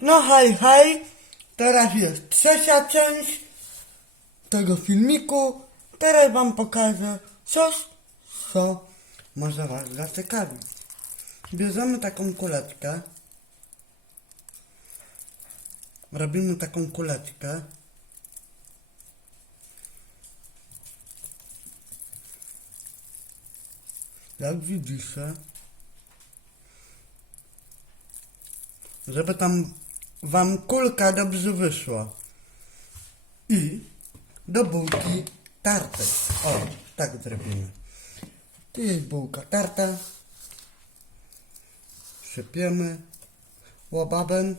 No hej, hej, teraz jest trzecia część tego filmiku. Teraz wam pokażę coś, co może was zaciekawić. Bierzemy taką kuleczkę. Robimy taką kuleczkę. Jak widzicie, żeby tam wam kulka dobrze wyszła. I do bułki tartej. O, tak zrobimy. Tu jest bułka tarta. Sypiemy łobabem.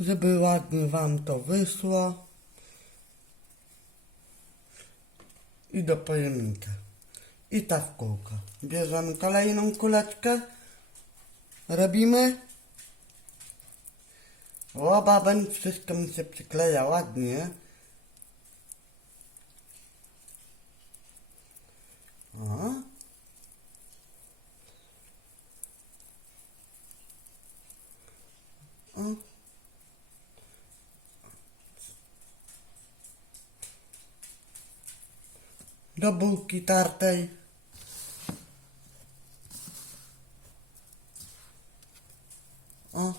Żeby ładnie wam to wyszło. I do pojemnika. I ta w kółko. Bierzemy kolejną kuleczkę. Robimy. O, baben, wszystko mi się przykleja ładnie. Do bułki tartej. O.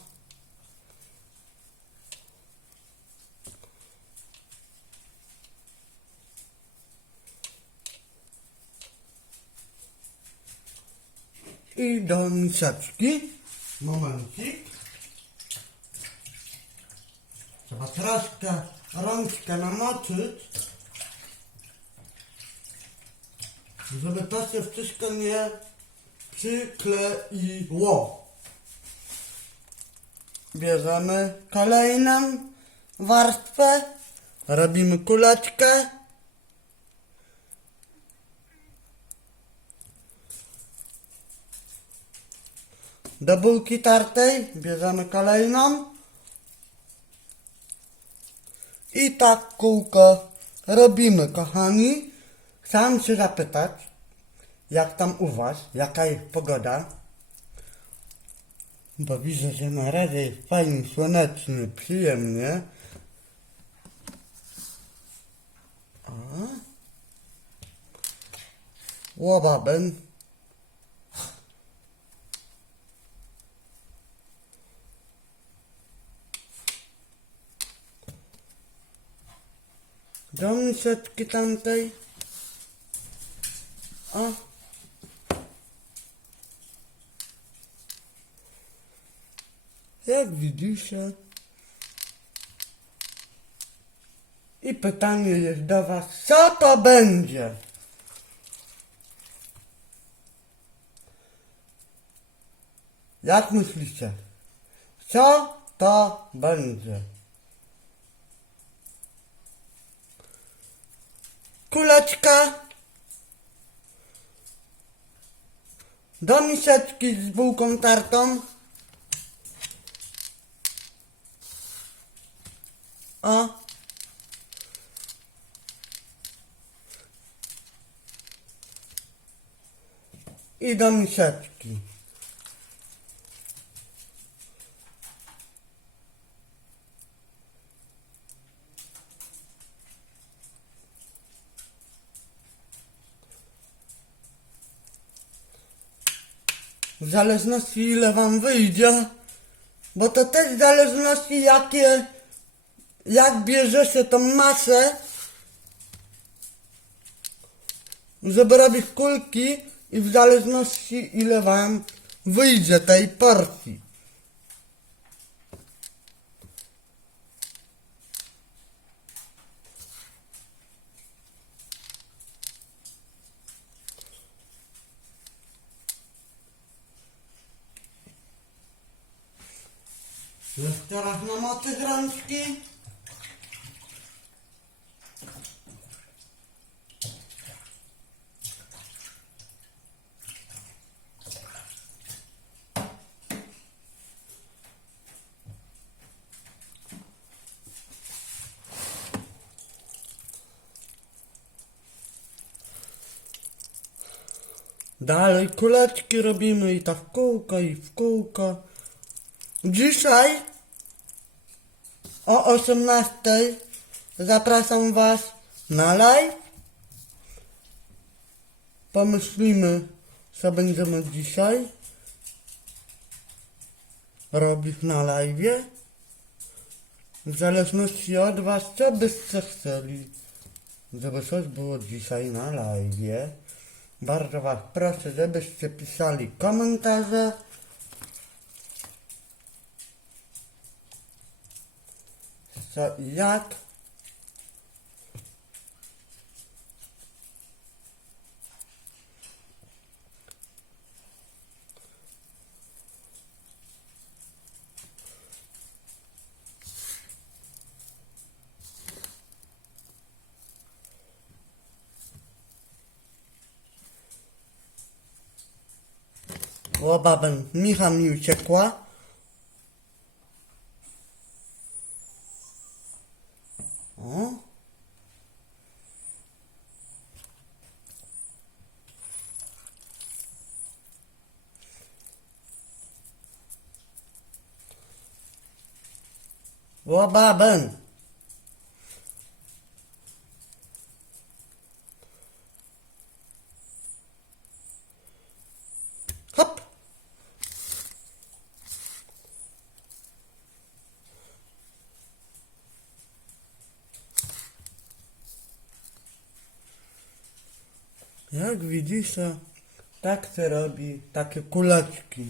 I do miseczki. Momencik. Trzeba troszkę rączkę namoczyć. Żeby to się wszystko nie przykleiło. Bierzemy kolejną warstwę, robimy kuleczkę. Do bułki tartej bierzemy kolejną. I tak kółko robimy, kochani. Chciałem się zapytać, jak tam u was, jaka jest pogoda? Bo widzę, że na razie jest fajnie, słonecznie, przyjemnie. A? Do miseczki tamtej. O. Jak widzicie. I pytanie jest do was, co to będzie? Jak myślicie? Co to będzie? Kuleczka do miseczki z bułką tartą. O. I do miseczki. W zależności ile wam wyjdzie, bo to też w zależności jakie, jak bierzecie tą masę, żeby robić kulki i w zależności ile wam wyjdzie tej porcji. No teraz na mocy rączki. Dalej kuleczki robimy i tak w kółko i w kółko. Dzisiaj o 18 zapraszam Was na live. Pomyślimy, co będziemy dzisiaj robić na live. W zależności od Was, co byście chcieli, żeby coś było dzisiaj na live. Bardzo Was proszę, żebyście pisali komentarze. Co jak. Babę, Micha mi uciekła. O. O, babę. Hop. Jak widzisz, tak się robi takie kuleczki.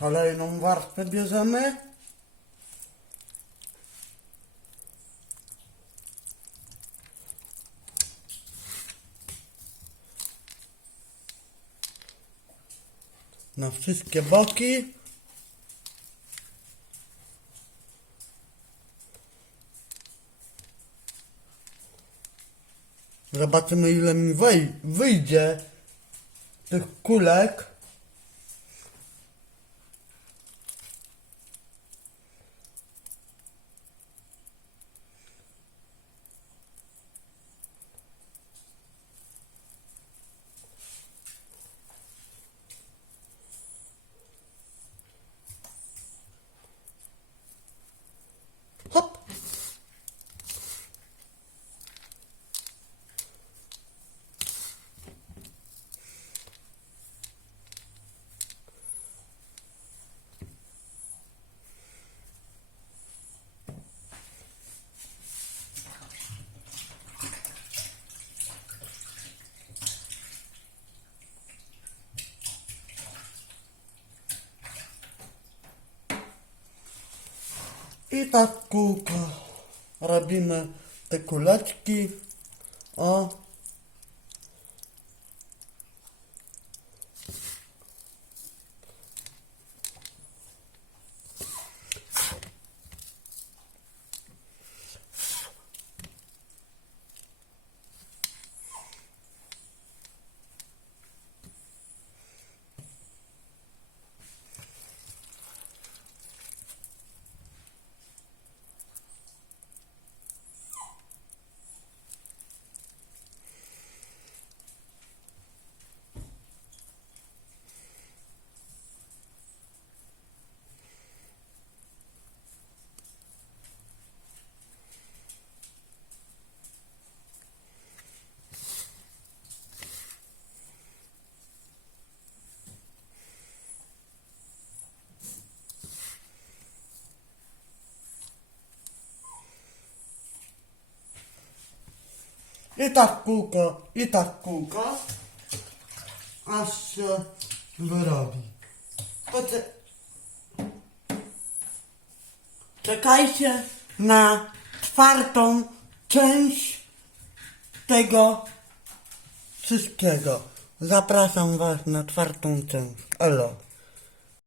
Kolejną warstwę bierzemy. Na wszystkie boki. Zobaczymy ile mi wyjdzie tych kulek. Hop. I tak kółko robimy te kuleczki. O. I tak kółko, i tak kółko. Aż się wyrobi. Poczek- Czekajcie na czwartą część tego wszystkiego. Zapraszam Was na czwartą część. Elo.